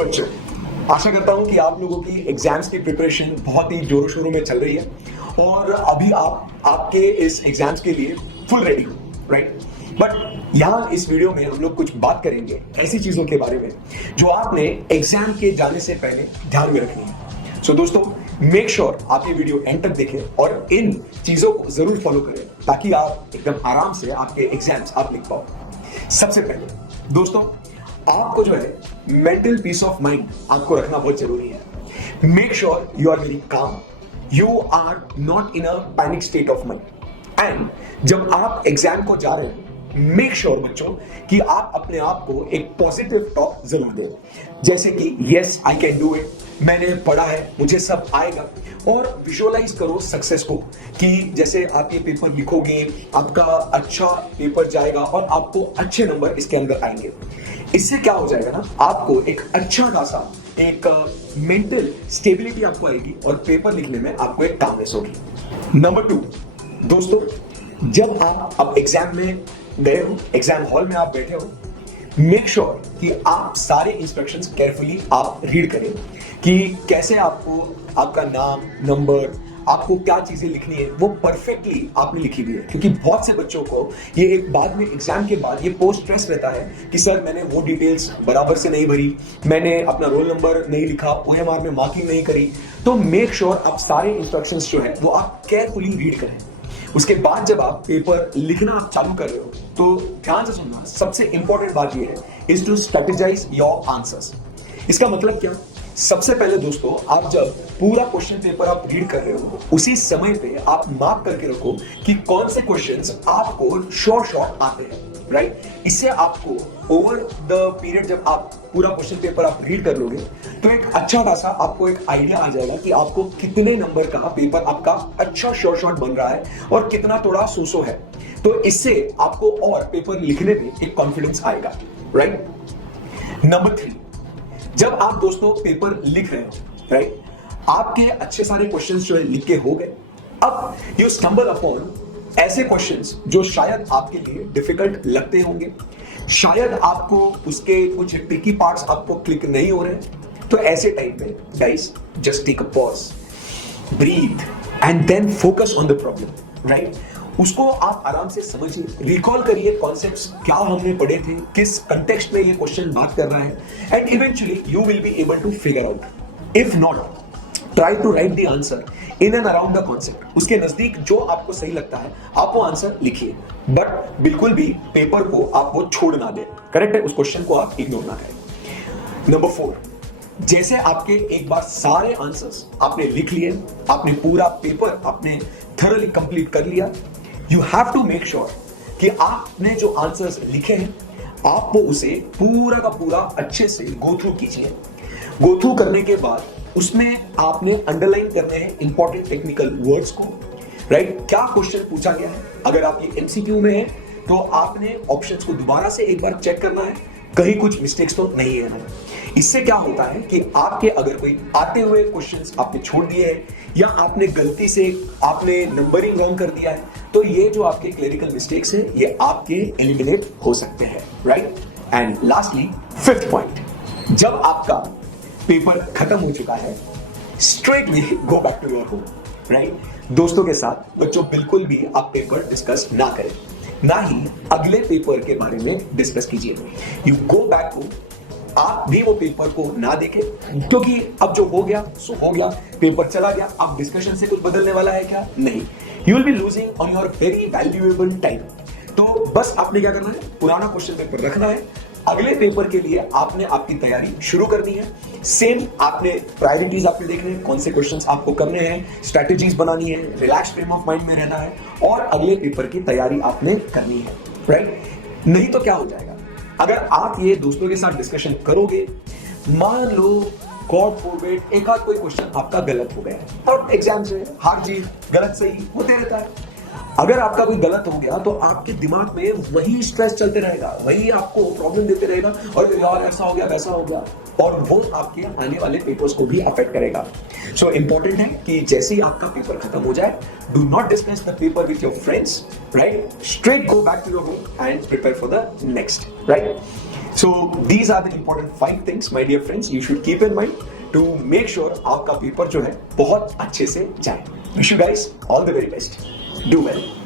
बच्चों, आशा करता हूं कि आप लोगों की एग्जाम्स की प्रिपरेशन बहुत ही जोरों शोरों में चल रही है और अभी आप आपके इस एग्जाम्स के लिए फुल रेडी हो, राइट? बट यहाँ इस वीडियो में हम लोग कुछ बात करेंगे ऐसी चीजों के बारे में जो आपने एग्जाम के जाने से पहले ध्यान में रखनी है। सो दोस्तों, मेक श्योर आप ये वीडियो एंड तक देखें और इन चीजों को जरूर फॉलो करें ताकि आप एकदम आराम से आपके एग्जाम्स आप लिख पाओ। सबसे पहले दोस्तों, आपको जो है मेंटल पीस ऑफ माइंड आपको रखना बहुत जरूरी है। Make sure you are very calm, you are not in a panic state of mind. And जब आप एग्जाम को जा रहे हैं, मेक श्योर बच्चों कि आप अपने आप को एक पॉजिटिव टॉक जरूर दें, जैसे कि yes I can do it, मैंने पढ़ा है, मुझे सब आएगा। और विजुअलाइज करो सक्सेस को कि जैसे आप ये पेपर लिखोगे, आपका अच्छा पेपर जाएगा और आपको अच्छे नंबर इसके अंदर आएंगे। इससे क्या हो जाएगा ना, आपको एक अच्छा खासा एक मेंटल स्टेबिलिटी आपको आएगी और पेपर लिखने में आपको एक कामनेस होगी। नंबर 2 दोस्तों, जब आप अब एग्जाम में गए हो, एग्जाम हॉल में आप बैठे हो, मेक श्योर कि आप सारे इंस्ट्रक्शंस केयरफुली आप रीड करें कि कैसे आपको आपका नाम, नंबर, आपको क्या चीजें लिखनी है वो परफेक्टली आपने लिखी हुई है। क्योंकि बहुत से बच्चों को ये एक बाद में एग्जाम के बाद ये पोस्ट स्ट्रेस रहता है कि सर मैंने वो डिटेल्स बराबर से नहीं भरी, मैंने अपना रोल नंबर नहीं लिखा, ओएमआर में मार्किंग नहीं करी। तो मेक श्योर आप सारे इंस्ट्रक्शंस जो है वो आप केयरफुली रीड करें। उसके बाद जब आप पेपर लिखना आप चालू कर रहे हो तो ध्यान से सुनना, सबसे इंपॉर्टेंट बात ये है is to strategize your answers. इसका मतलब क्या? सबसे पहले दोस्तों, आप जब पूरा क्वेश्चन पेपर आप रीड कर रहे हो, उसी समय पे आप मार्क करके रखो कि कौन से क्वेश्चंस आपको शॉर्ट आते हैं, राइट? इससे आपको ओवर द पीरियड जब आप पूरा क्वेश्चन पेपर आप रीड कर लोगे तो एक अच्छा खासा आपको एक आइडिया आ जाएगा कि आपको कितने नंबर का पेपर आपका अच्छा शॉर्ट बन रहा है और कितना थोड़ा सोसो है। तो इससे आपको और पेपर लिखने में एक कॉन्फिडेंस आएगा, राइट? नंबर 3, जब आप दोस्तों पेपर लिख रहे हो, राइट, आपके अच्छे सारे क्वेश्चंस जो है लिख के हो गए। अब यू स्टम्बल अपॉन ऐसे क्वेश्चंस जो शायद आपके लिए डिफिकल्ट लगते होंगे, शायद आपको उसके कुछ ट्रिकी पार्ट्स आपको क्लिक नहीं हो रहे, तो ऐसे टाइम में guys just take a pause, breathe and then focus on the problem, right? उसको आप आराम से समझिए, रिकॉल करिए कॉन्सेप्ट्स क्या हमने पढ़े थे, किस कंटेक्स्ट में ये क्वेश्चन बात कर रहा है, and eventually you will be able to figure out. If not, try to write the answer in and around the concept. उसके नजदीक जो आपको सही लगता है आप वो आंसर लिखिए, बट बिल्कुल भी पेपर को आप वो छोड़ ना दें, करेक्ट है? उस क्वेश्चन को आप इग्नोर ना करें। नंबर 4, जैसे आपके एक बार सारे आंसर्स आपने लिख लिए, आपने पूरा पेपर आपने थॉरली कंप्लीट कर लिया, you have to make sure कि आपने जो आंसर्स लिखे हैं आप वो उसे पूरा का पूरा अच्छे से गो थ्रू कीजिए। गो थ्रू करने के बाद उसमें आपने अंडरलाइन करने हैं इंपॉर्टेंट टेक्निकल वर्ड्स को, राइट? क्या क्वेश्चन पूछा गया है, अगर आप ये एमसीक्यू में है तो आपने ऑप्शंस को दोबारा से एक बार चेक करना है, कहीं कुछ मिस्टेक्स तो नहीं है ना। इससे क्या होता है कि आपके अगर कोई आते हुए क्वेश्चंस आपने छोड़ दिए हैं या आपने गलती से आपने नंबरिंग रॉन्ग कर दिया है, तो ये जो आपके क्लरिकल मिस्टेक्स है ये आपके एलिमिनेट हो सकते हैं, right? And lastly 5th point, जब आपका पेपर खत्म हो चुका है, straightly go back to your home, right? दोस्तों के साथ बच्चों बिल्कुल भी आप पेपर डिस्कस ना करें, ना ही अगले पेपर के बारे में डिस्कस कीजिए। यू गो बैक होम, आप भी वो पेपर को ना देखें, क्योंकि अब जो हो गया सो हो गया, पेपर चला गया, अब डिस्कशन से कुछ बदलने वाला है क्या? नहीं। You will be losing on your very valuable time. तो बस आपने क्या करना है, पुराना क्वेश्चन पेपर रखना है, अगले पेपर के लिए आपने आपकी तैयारी शुरू करनी है। सेम आपने प्रायोरिटीज आपने देखने हैं, कौन से क्वेश्चंस आपको करने हैं, स्ट्रेटेजीज बनानी है, रिलैक्स फ्रेम ऑफ माइंड में रहना है और अगले पेपर की तैयारी आपने करनी है, राइट? नहीं तो क्या हो जाएगा, अगर आप ये दोस्तों के साथ डिस्कशन करोगे, मान लो गॉड फॉरबिड एक आध कोई क्वेश्चन आपका गलत हो गया है, और एग्जाम से हार जीत गलत सही होते रहता है। अगर आपका कोई गलत हो गया तो आपके दिमाग में वही स्ट्रेस चलते रहेगा, वही आपको प्रॉब्लम देते रहेगा, और यार ऐसा हो गया वैसा हो गया, और वो आपके आने वाले पेपर्स को भी अफेक्ट करेगा। सो इंपॉर्टेंट है कि जैसे ही आपका पेपर खत्म हो जाए, do not discuss the paper with your friends, right? Straight go back to your home and prepare for the next, right? So these are the important 5 things, my dear friends, you should keep in mind to make sure आपका paper जो है बहुत अच्छे से जाए. Wish you guys all the very best. Do well.